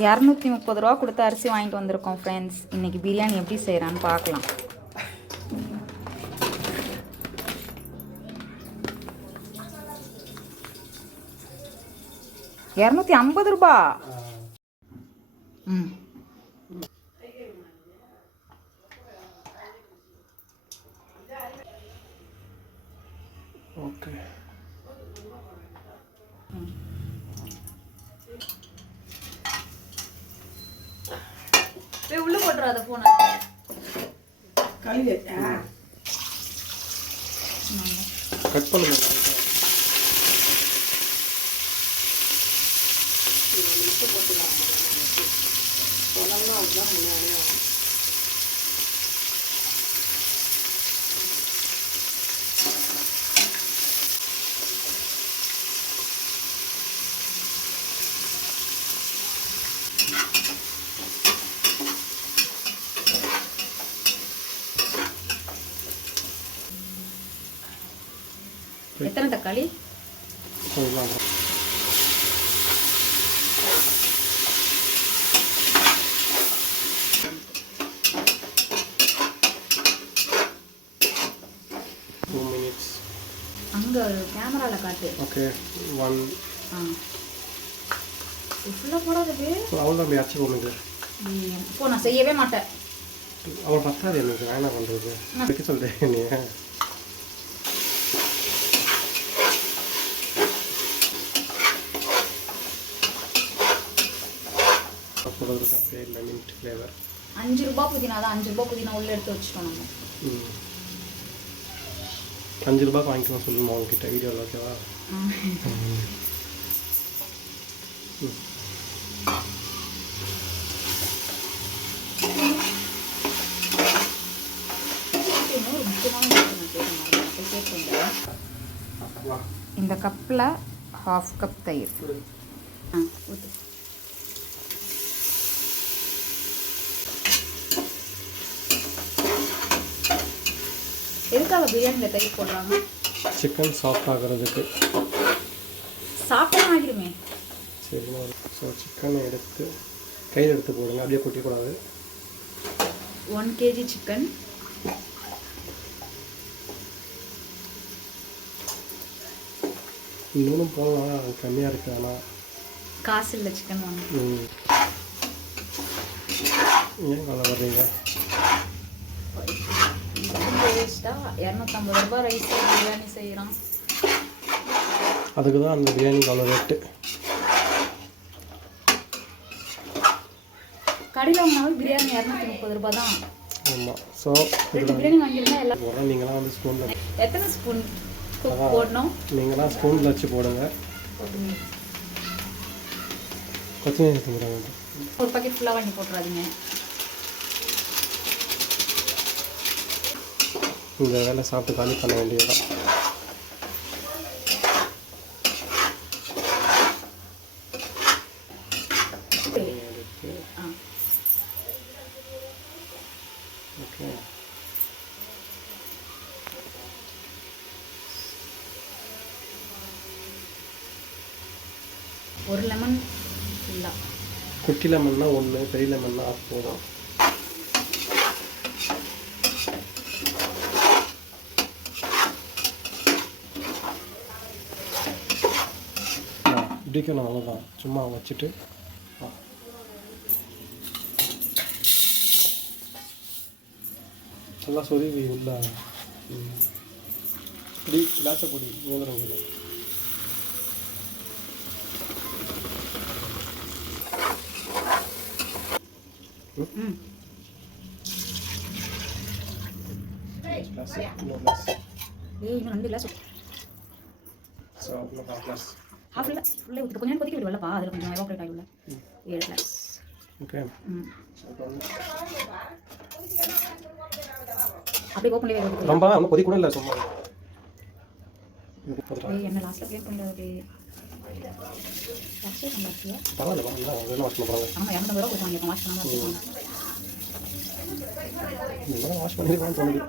230 ரூபா கொடுத்து அரிசி வாங்கிட்டு வந்திருக்கோம் ஃப்ரெண்ட்ஸ். இன்றைக்கி பிரியாணி எப்படி செய்கிறான்னு பார்க்கலாம். ₹250. ம் ஓகே. போய் உள்ள போட்டுறாத போன கட் பண்ணுங்க. எத்தனை தக்காளி? 2 minutes. அங்கே கேமராவில் காட்டு. ஓகே 1. ஃபுல்லாக போடாதது. அவ்வளோதான் அப்படி அச்சு போடுங்க. இப்போ நான் செய்யவே மாட்டேன். அவள் பத்தாது எனக்கு என்ன பண்ணுறது வைக்க சொல்கிறேன். நீ போடுறது அப்படியே இல்லை மின்ட் ஃப்ளேவர். ₹5 புதினா தான். ₹5 புதினா உள்ளே எடுத்து வச்சுட்டோம் நம்ம. ₹5 வாங்கிக்கலாம் சொல்லுமா உங்ககிட்ட வீடியோவில். ஓகேவா? இந்த கப்பில் 1/2 கப் தயிர். ஊற்று. எதுக்காக பிரியாணியில் தயிர் போடுறாங்க? சிக்கன் சாஃப்ட் ஆகிறதுக்கு. சாப்பிட்டா ஆகிடுமே. சரி. ஸோ சிக்கனை எடுத்து கையில் எடுத்து போடுங்க, அப்படியே கொட்டிக்கூடாது. 1 kg சிக்கன். இன்னொன்றும் போடலாம், கம்மியாக இருக்குது. ஆனால் காசு இல்லை சிக்கன் வாங்க. ஏன் காலை வர்றீங்க? வேஸ்ட்டாக ₹250 ரைஸ் பிரியாணி செய்கிறான். அதுக்கு தான் அந்த பிரியாணிக்கு அவ்வளோ ரேட்டு. கடையில் வாங்கினாலும் பிரியாணி ₹230 தான். ஆமாம். ஸோ 2 பிரியாணி வாங்கியிருந்தா எல்லாம் போடுறேன். நீங்களாம் வந்து ஸ்பூனில் எத்தனை ஸ்பூன் போடணும்? நீங்களாம் ஸ்பூனில் வச்சு போடுங்க. கொத்தமல்லி எடுத்துக்கிறாங்க. ஒரு பாக்கெட் ஃபுல்லாக வாங்கி போட்டுறாதீங்க. இந்த வேலை சாப்பிட்டு காலி பண்ண வேண்டியதுதான். ஓகே. ஒரு லெமன் ஃபுல்லாக. குட்டி லெமன்னா 1, பெரிய லெமன்னா 1/2 போதும். இப்படிக்கணும், அவ்வளோதான். சும்மா வச்சுட்டு நல்லா சொருவி உள்ள இப்படி லாச்சப்பொடி மோதிரம். இன்னும் 2 கிளாஸ். ஸோ அவ்வளோ 1/2 கிளாஸ். ஃபுல்லாக ஊற்றி கொஞ்சம் நேரம் கொதிக்க விடுவல்லப்பா. அதில் கொஞ்சம் எவாப்ரேட் ஆகிடும்ல. 7 கிளாஸ். ஓகே. அப்படியே ஓப்பன்லேயே வேறு ரொம்ப ஒன்றும் கொதி கூட இல்லை. சும்மா என்ன லாஸ்ட்டில் க்ளீன் பண்ணுறது. லாஸ்ட்டே பண்ணாச்சியா? பரவாயில்ல. வேணும் வாஷ் பண்ணுறாங்க. ஆமாம் ₹250 கொடுத்து வாங்கியிருக்கோம். வாஷ் பண்ணாமல் வச்சுருக்கோம். இதெல்லாம் வாஷ் பண்ணிருக்கான்னு தோணுது.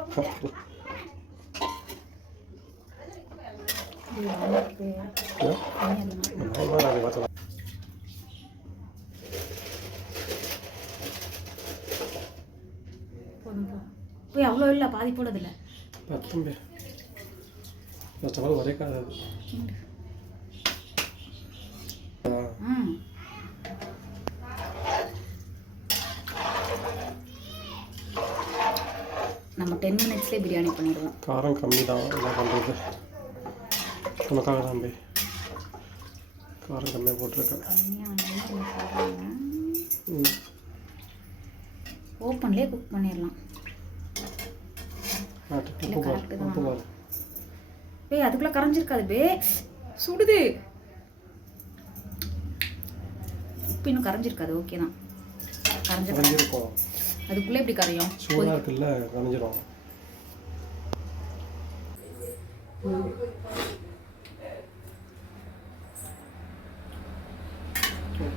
இது 1/2 வாட்டலாம். 1/2 போய் அவ்வளோ இல்லை, பாதி போடுறது இல்லை. பத்தம்பே சவால் ஒரே காது. நம்ம 10 மினிட்ஸ்லேயே பிரியாணி பண்ணிடுவோம். காரம் கம்மி தான், என்ன பண்ணுறது, உனக்காக தான் பே காரம் கம்மியாக போட்டிருக்கேன். ஓப்பன்லேயே குக் பண்ணிடலாம். பே அதுக்குள்ளே கரைஞ்சிருக்காது பே, சுடுது. உப்பு இன்னும் கரைஞ்சிருக்காது. ஓகே தான், கரைஞ்சிருக்கும். அதுக்குள்ளே எப்படி கரையும்? சூடாக இருக்குல்ல, கரைஞ்சிரும்.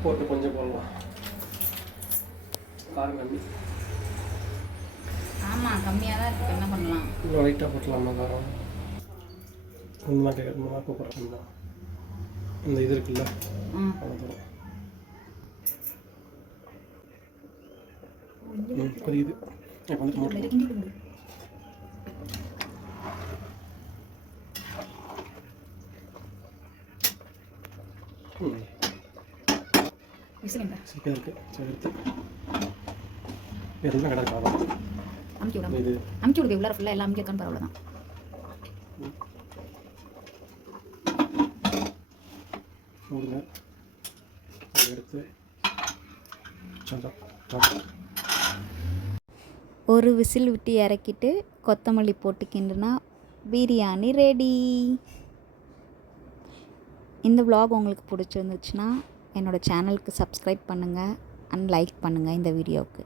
போட்டு கொஞ்சம் போடலாம், காரம் கம்மி. ஆமாம், கம்மியாக தான் இருக்குது. என்ன பண்ணலாம்? இன்னும் லைட்டாக போட்டலாமா காரம்? ஒன்றுமா கேட்குறா கூப்பிட்றேன் தான். இந்த இது இருக்குல்ல, அவ்வளோதான். புரியுது. இப்போ வந்து போட்டு சீக்கிரம் இருக்கு. சரி, எடுத்து எதுவும் கடை காரம் அமுக்கி விட அமுக்கி விடுது. உள்ளார ஃபுல்லாக எல்லாம் அமுக்கி இருக்கான்னு பரவாயில்ல தான். விடுங்க, எடுத்து ஒரு விசில் விட்டு இறக்கிட்டு கொத்தமல்லி போட்டுக்கிண்டுனா பிரியாணி ரெடி. இந்த vlog உங்களுக்கு பிடிச்சிருந்துச்சுன்னா என்னோடய சேனலுக்கு சப்ஸ்கிரைப் பண்ணுங்கள் அண்ட் லைக் பண்ணுங்கள் இந்த வீடியோவுக்கு.